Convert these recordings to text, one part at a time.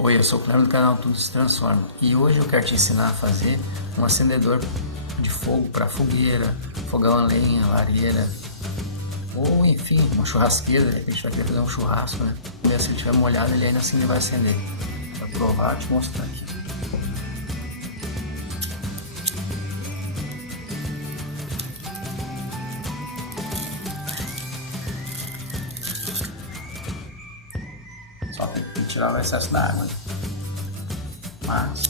Oi, eu sou o Cleber do canal Tudo Se Transforma e hoje eu quero te ensinar a fazer um acendedor de fogo para fogueira, fogão a lenha, lareira ou enfim, uma churrasqueira. De repente vai querer fazer um churrasco, né? Mesmo se ele estiver molhado, ele ainda assim vai acender. Para provar, eu te mostrar aqui. Só tem que tirar o excesso da água. Mas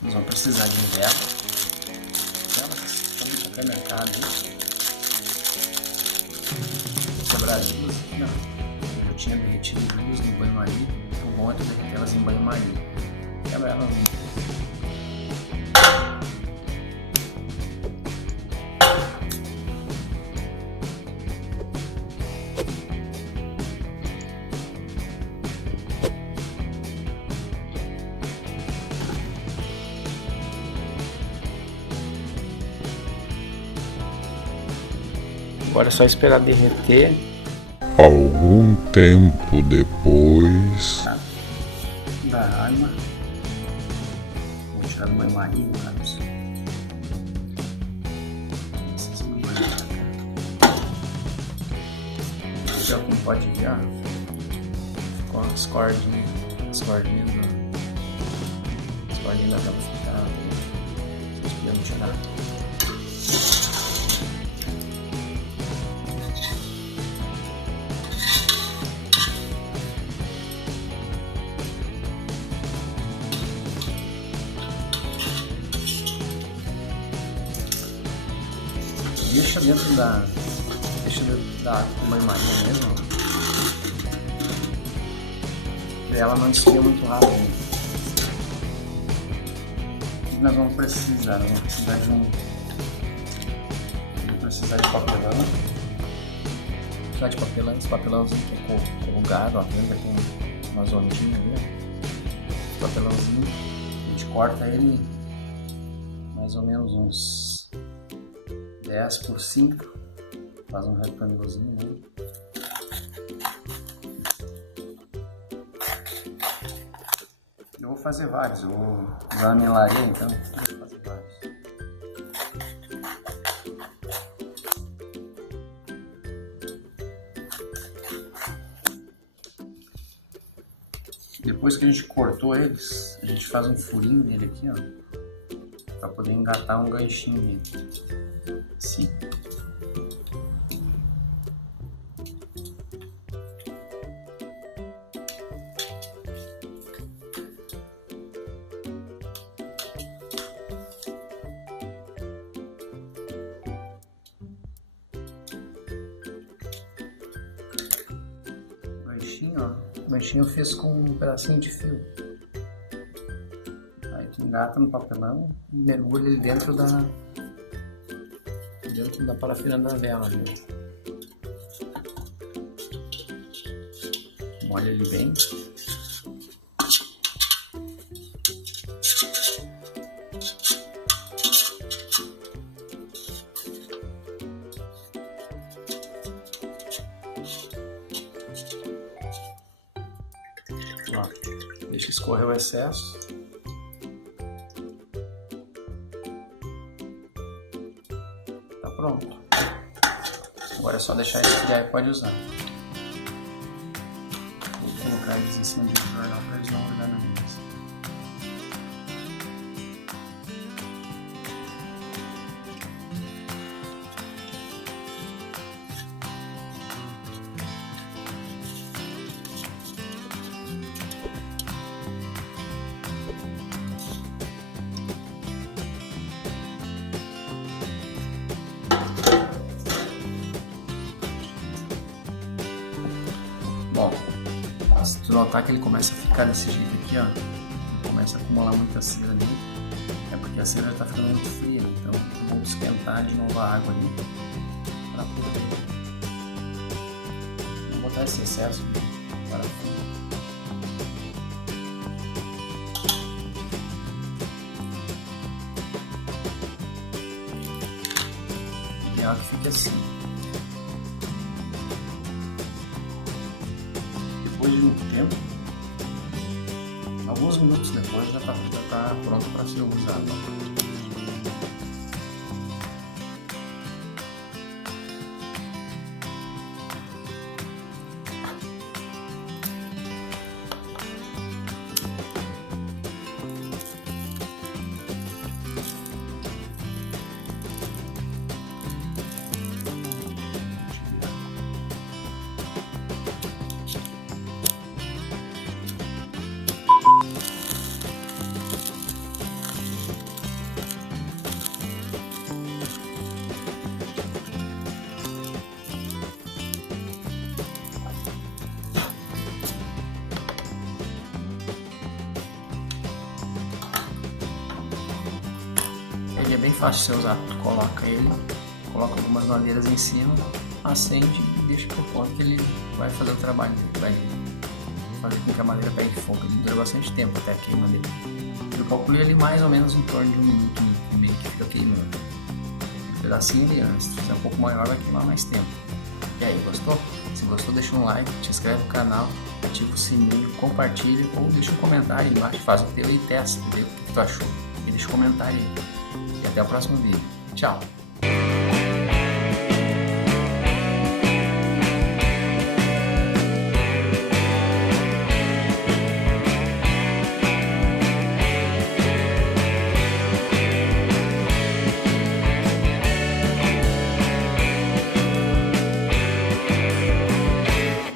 nós vamos precisar de vela. Vela de qualquer mercado. Quebraduras aqui, ó. Eu tinha derretido duas no banho-maria. O bom é tu derreter elas em banho-maria. Quebra elas limpa. Agora é só esperar derreter. Algum tempo depois, Da arma. Vou tirar do banho-maria, mas já como pode ver, ficou as cordinhas da vela ficaram. Vocês podem tirar. Deixa dentro da água com banho-maria mesmo, e ela não desfia muito rápido. O que nós vamos precisar? Nós vamos precisar de papelão. Esse papelãozinho que é corrugado, ó, vai ter uma zoninha ali, ó. Esse papelãozinho, a gente corta ele mais ou menos uns 10 por 5, faz um retângulozinho, né? Eu vou fazer vários, eu vou usar a minha lareira, então vou fazer vários. Depois que a gente cortou eles, a gente faz um furinho nele aqui, ó, para poder engatar um ganchinho nele. Sim. O ganchinho eu fiz com um pedacinho de fio. Aí tu engata no papelão e mergulha ele dentro da parafina da vela ali. Molha ele bem. Ó, deixa escorrer o excesso. Tá pronto. Agora é só deixar ele esfriar e pode usar. Vou colocar eles em cima de um jornal para eles não olharem na mesa. Bom, se tu notar que ele começa a ficar desse jeito aqui, ó, começa a acumular muita cera ali, é porque a cera está ficando muito fria, então é bom esquentar de novo a água ali para poder não botar esse excesso de parafuso. O ideal é que fique assim. Depois de um tempo, alguns minutos depois já está pronto para ser usado. Ele é bem fácil de você usar. Tu coloca ele, coloca algumas madeiras em cima, acende e deixa por conta que ele vai fazer o trabalho dele, vai fazer com que a madeira pegue fogo. Ele dura bastante tempo até a queima dele. Eu calculei ali mais ou menos em torno de 1 minuto e meio que fica queimando. Um pedacinho ali antes, se é um pouco maior vai queimar mais tempo. E aí, gostou? Se gostou, deixa um like, te inscreve no canal, ativa o sininho, compartilha ou deixa um comentário aí embaixo, faz o teu e testa, vê o que tu achou. E deixa um comentário aí. E até o próximo vídeo. Tchau!